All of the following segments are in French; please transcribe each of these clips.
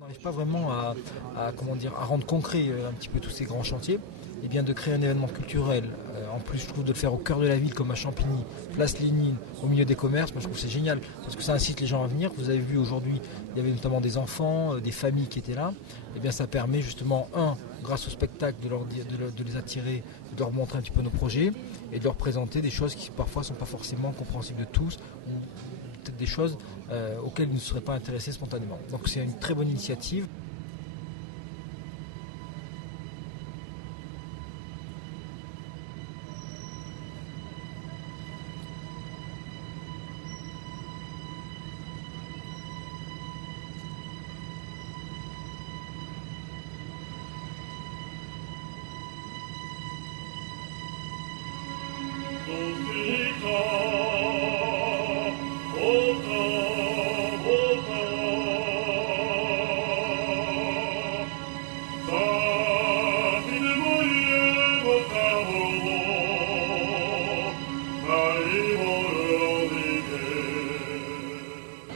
On n'arrive pas vraiment à rendre concret un petit peu tous ces grands chantiers. Et bien de créer un événement culturel, en plus je trouve de le faire au cœur de la ville comme à Champigny, place Lénine, au milieu des commerces, moi je trouve que c'est génial parce que ça incite les gens à venir. Vous avez vu aujourd'hui, il y avait notamment des enfants, des familles qui étaient là. Et bien ça permet justement, grâce au spectacle, de les attirer, de leur montrer un petit peu nos projets et de leur présenter des choses qui parfois ne sont pas forcément compréhensibles de tous ou peut-être des choses auxquelles ils ne seraient pas intéressés spontanément. Donc c'est une très bonne initiative.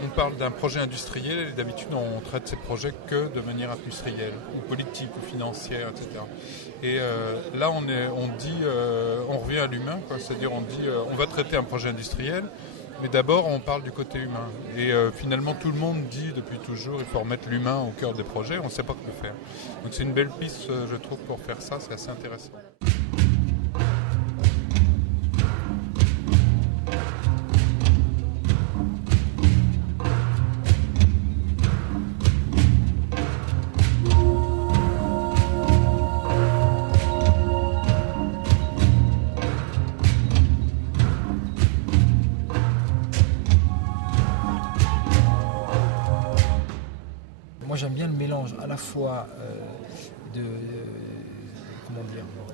On parle d'un projet industriel et d'habitude on traite ces projets que de manière industrielle ou politique ou financière, etc. Et là on revient à l'humain, c'est-à-dire on dit on va traiter un projet industriel, mais d'abord on parle du côté humain. Et finalement tout le monde dit depuis toujours il faut remettre l'humain au cœur des projets, on ne sait pas quoi faire. Donc c'est une belle piste je trouve pour faire ça, c'est assez intéressant. Moi j'aime bien le mélange à la fois de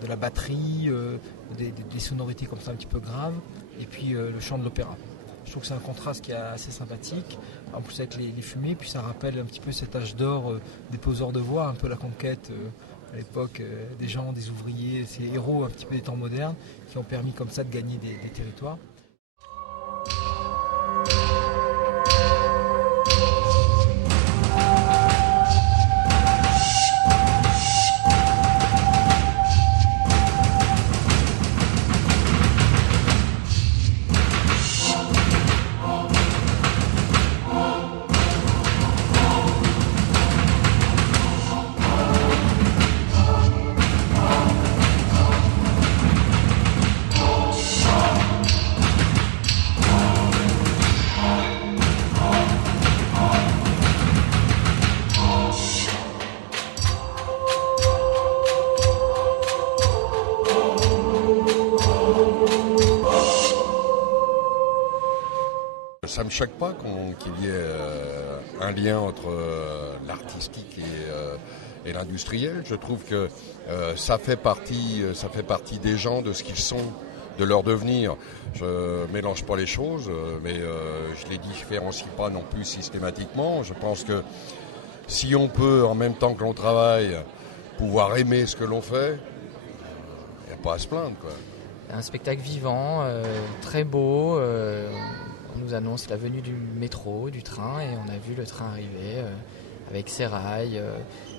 la batterie, des sonorités comme ça un petit peu graves, et puis le chant de l'opéra. Je trouve que c'est un contraste qui est assez sympathique, en plus avec les fumées, puis ça rappelle un petit peu cet âge d'or des poseurs de voix, un peu la conquête à l'époque des gens, des ouvriers, ces héros un petit peu des temps modernes qui ont permis comme ça de gagner des territoires. Ça ne me choque pas qu'il y ait un lien entre l'artistique et l'industriel. Je trouve que ça fait partie des gens, de ce qu'ils sont, de leur devenir. Je ne mélange pas les choses, mais je ne les différencie pas non plus systématiquement. Je pense que si on peut, en même temps que l'on travaille, pouvoir aimer ce que l'on fait, il n'y a pas à se plaindre, quoi. Un spectacle vivant, très beau. On nous annonce la venue du métro, du train, et on a vu le train arriver avec ses rails,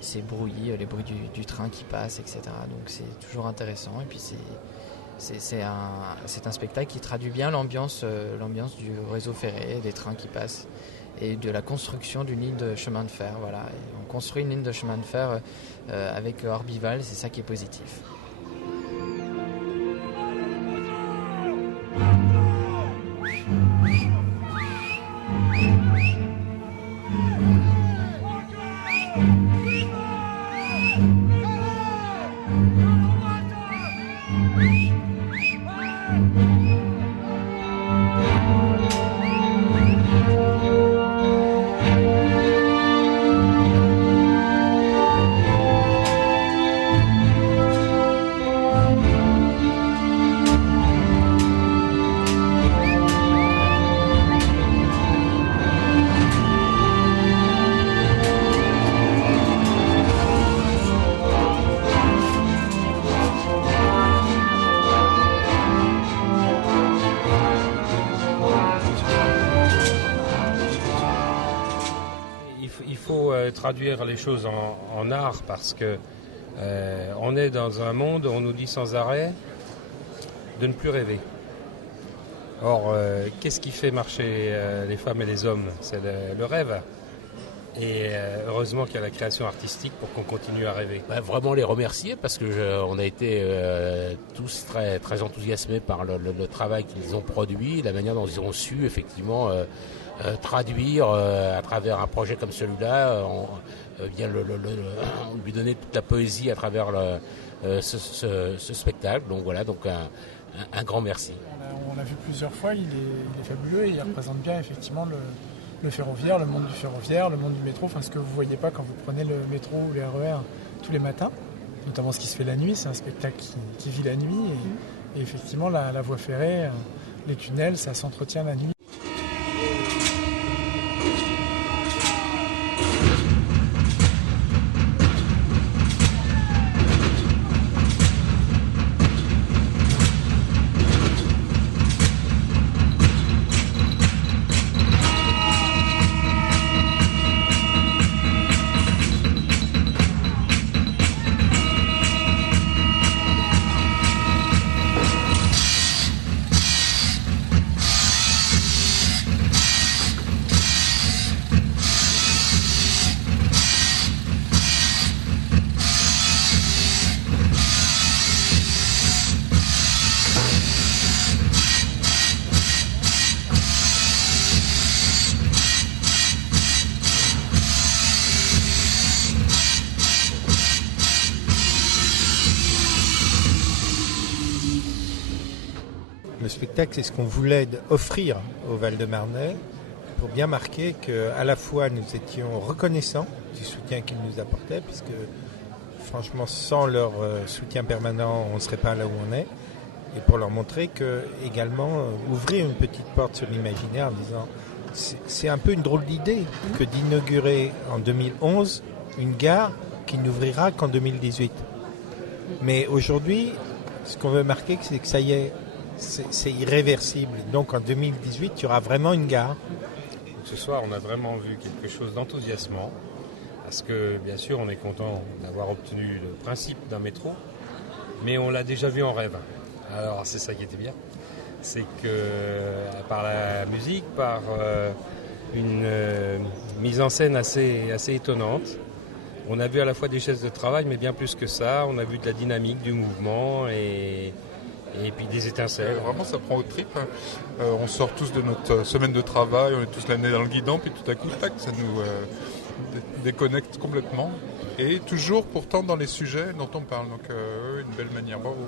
ses bruits, les bruits du train qui passe, etc. Donc c'est toujours intéressant. Et puis c'est un spectacle qui traduit bien l'ambiance du réseau ferré, des trains qui passent, et de la construction d'une ligne de chemin de fer. Voilà. Et on construit une ligne de chemin de fer avec Orbival, c'est ça qui est positif. faut traduire les choses en art parce que on est dans un monde où on nous dit sans arrêt de ne plus rêver. Or, qu'est-ce qui fait marcher les femmes et les hommes? C'est le rêve. Et heureusement qu'il y a la création artistique pour qu'on continue à rêver. Vraiment les remercier parce que on a été tous très, très enthousiasmés par le travail qu'ils ont produit, la manière dont ils ont su effectivement traduire à travers un projet comme celui-là, bien lui donner toute la poésie à travers ce spectacle. Donc voilà, donc un grand merci. On l'a vu plusieurs fois, il est fabuleux et il représente bien effectivement le ferroviaire, le monde du ferroviaire, le monde du métro, enfin ce que vous ne voyez pas quand vous prenez le métro ou le RER tous les matins, notamment ce qui se fait la nuit, c'est un spectacle qui vit la nuit et effectivement la voie ferrée, les tunnels, ça s'entretient la nuit. Le spectacle, c'est ce qu'on voulait offrir au Val-de-Marnais pour bien marquer qu'à la fois nous étions reconnaissants du soutien qu'ils nous apportaient, puisque franchement sans leur soutien permanent on ne serait pas là où on est, et pour leur montrer que également ouvrir une petite porte sur l'imaginaire en disant c'est un peu une drôle d'idée que d'inaugurer en 2011 une gare qui n'ouvrira qu'en 2018. Mais aujourd'hui, ce qu'on veut marquer, c'est que ça y est, c'est irréversible. Donc en 2018, il y aura vraiment une gare. Ce soir, on a vraiment vu quelque chose d'enthousiasmant, parce que bien sûr, on est content d'avoir obtenu le principe d'un métro, mais on l'a déjà vu en rêve. Alors c'est ça qui était bien, c'est que par la musique, par une mise en scène assez étonnante, on a vu à la fois des chaises de travail, mais bien plus que ça, on a vu de la dynamique, du mouvement et puis des étincelles. Vraiment, ça prend aux tripes. On sort tous de notre semaine de travail, on est tous l'amené dans le guidon, puis tout à coup, tac, ça nous déconnecte complètement. Et toujours pourtant dans les sujets dont on parle. Donc, une belle manière. Bravo.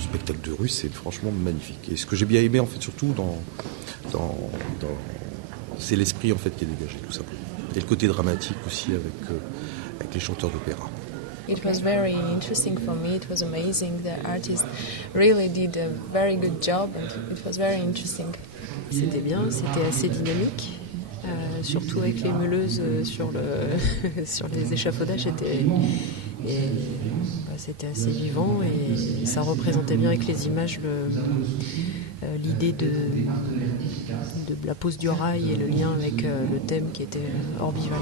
Spectacle de rue, c'est franchement magnifique. Et ce que j'ai bien aimé en fait surtout c'est l'esprit en fait qui est dégagé tout simplement. Et le côté dramatique aussi avec les chanteurs d'opéra. It was very interesting for me. It was amazing. The artist really did a very good job and it was very interesting. C'était bien, c'était assez dynamique. Surtout avec les meuleuses sur les échafaudages, c'était assez vivant et ça représentait bien avec les images l'idée de la pose du rail et le lien avec le thème qui était orbival.